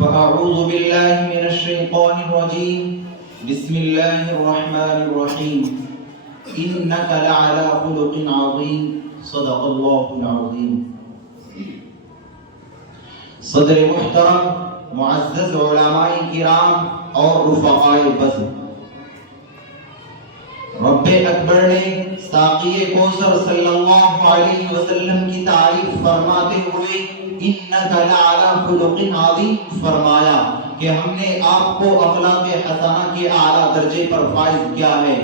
فأعوذ بالله من الشيطان الرجيم بسم الله الرحمن الرحيم إنك لعلى خلق عظيم صدق الله العظيم. صدر محترم معزز علماء کرام اور رفقاء بزم، رب اکبر نے ساقی کوثر صلی اللہ علیہ وسلم کی تعریف فرماتے ہوئے انک لعلی خلق عظیم فرمایا کہ ہم نے آپ کو اخلاق حسنہ کے اعلیٰ درجے پر فائز کیا ہے،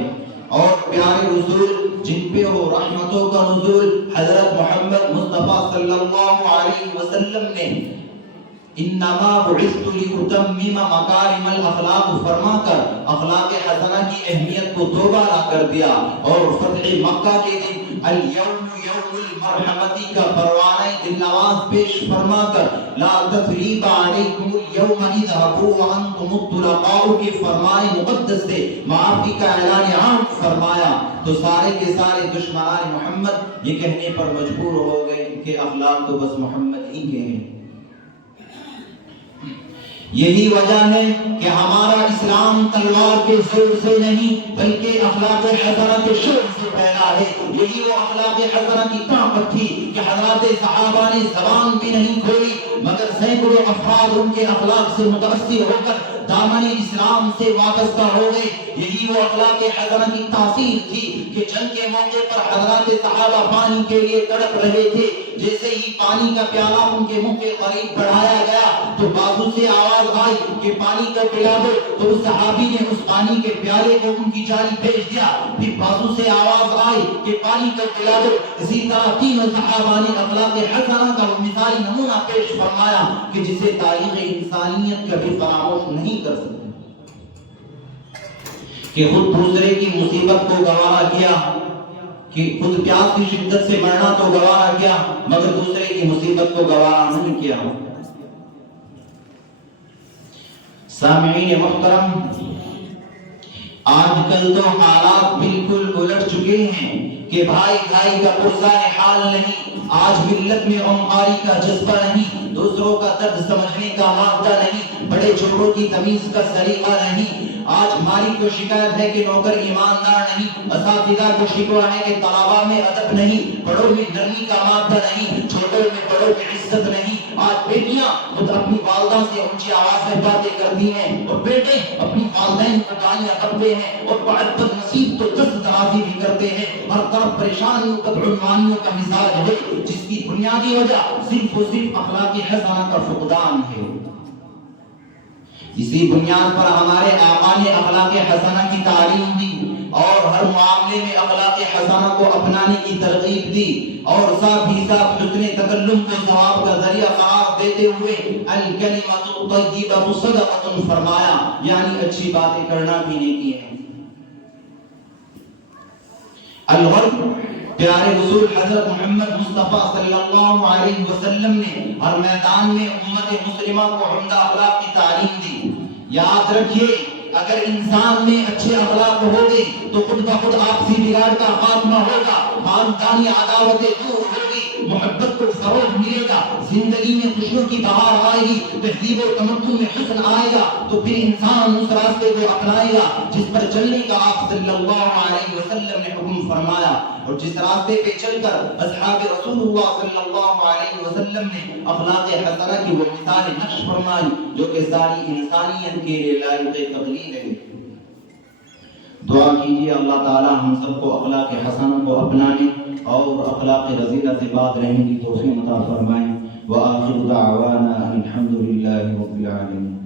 اور پیارے رسول جن پہ ہو رحمتوں کا نزول حضرت محمد مصطفیٰ صلی اللہ علیہ وسلم نے انما بعثت لاتمم مکارم الاخلاق فرما کر اخلاق حسنہ کی اہمیت کو دوبارہ کر دیا، اور فتح مکہ کے دن الیوم یوم المرحمتی کا پروانہ دل نواز پیش فرما کر لا تثریب علیکم اليوم اذهبوا وانتم الطلقاء کے فرمان مقدس سے معافی کا اعلان عام فرمایا، تو سارے کے سارے دشمنان محمد یہ کہنے پر مجبور ہو گئے کہ اخلاق تو بس محمد ہی کے ہیں۔ یہی وجہ ہے کہ ہمارا اسلام تلوار کے زور سے نہیں بلکہ اخلاق حسنہ کے شور سے پھیلا ہے۔ یہی وہ اخلاق حسنہ کی طاقت تھی کہ حضرات صحابہ نے زبان بھی نہیں کھولی مگر سینکڑوں افراد ان کے اخلاق سے متاثر ہو کر دامن اسلام سے وابستہ ہو گئے۔ یہی وہ اخلاق حسنہ کی تاثیر تھی کہ جنگ کے موقع پر حضرات صحابہ پانی کے لیے تڑپ رہے تھے، جیسے ہی پانی کا پیالہ ان کے منہ کے قریب بڑھایا گیا تو بازو سے آواز آئی کہ پانی کا پلا دو، تو اس صحابی نے اس پانی کے پیالے کو ان کی جانب بھیج دیا، پھر بازو سے آواز آئی کہ پانی کا پلا دو۔ اسی طرح تینوں صحابہ نے اخلاق حسنہ کا مثالی نمونہ پیش فرمایا کہ جسے تاریخ انسانیت کبھی فراموش نہیں کر سکتی، کہ خود دوسرے کی مصیبت کو گوارا کیا، کہ خود پیاس کی شدت سے مرنا تو گوارا کیا مگر دوسرے کی مصیبت کو گوارا نہیں کیا۔ سامعین محترم، آج کل تو حالات بالکل الٹ چکے ہیں کہ بھائی بھائی کا پرزار حال نہیں، آج ملت میں غمخواری کا جذبہ نہیں، دوسروں کا درد سمجھنے کا مادہ نہیں، بڑے چھوٹوں کی تمیز کا سلیقہ نہیں۔ آج مالک کو شکایت ہے کہ نوکر ایماندار نہیں، اساتذہ کو شکوہ ہے کہ طلباء میں ادب نہیں، بڑوں میں نرمی کا مادہ نہیں، چھوٹوں میں بڑوں کی عزت نہیں۔ آج بیٹیاں خود اپنی والدہ سے اونچی آواز میں باتیں کرتی ہیں اور بیٹے اپنی والدین کو گالیاں کرتے ہیں، اور بد نصیب تو دست درازی بھی کرتے ہیں۔ ہر طرف پریشانیوں بدعنوانیوں کا مزاج ہے جس کی بنیادی وجہ صرف و صرف اخلاق حسنہ کا فقدان ہے۔ اسی بنیاد پر ہمارے آقا نے اخلاق حسنہ کی تعلیم دی اور ہر معاملے میں اخلاق حسنہ کو اپنانے کی ترغیب دی، اور ساتھ ہی ساتھ حسن تکلم کو ثواب کا ذریعہ قرار دیتے ہوئے الکلمۃ الطیبۃ صدقۃ فرمایا، یعنی اچھی باتیں کرنا بھی نیکی ہے۔ الغرب پیارے رسول حضرت محمد مصطفیٰ صلی اللہ علیہ وسلم نے ہر میدان میں امت مسلمہ کو عمدہ اخلاق کی تعلیم دی۔ یاد رکھیے، اگر انسان میں اچھے اخلاق ہوگے تو خود بخود آپسی بگاڑ کا خاتمہ ہوگا، خاندانی عداوتیں دور ہوگی، محبت کو فروغ ملے گا، زندگی میں خوشیوں کی بہار آئے گی، تہذیب و تمدن میں حسن آئے گا، تو پھر انسان اس راستے کو اپنائے گا جس پر چلنے کا آپ صلی اللہ علیہ وسلم نے حکم فرمایا، اور جس راستے پہ چل کر اصحاب رسول اللہ صلی اللہ علیہ وسلم نے اخلاق حسنہ کی وہ مثال نقش فرمائی جو کہ ساری انسانیت کے لیے لائق تقلید ہے۔ دعا کیجیے اللہ تعالی ہم سب کو اخلاق حسنہ کو اپنانے اور اخلاق رذیلہ سے باز رہنے کی توفیق عطا فرمائے۔ وآخر دعوانا الحمد للہ رب العالمین۔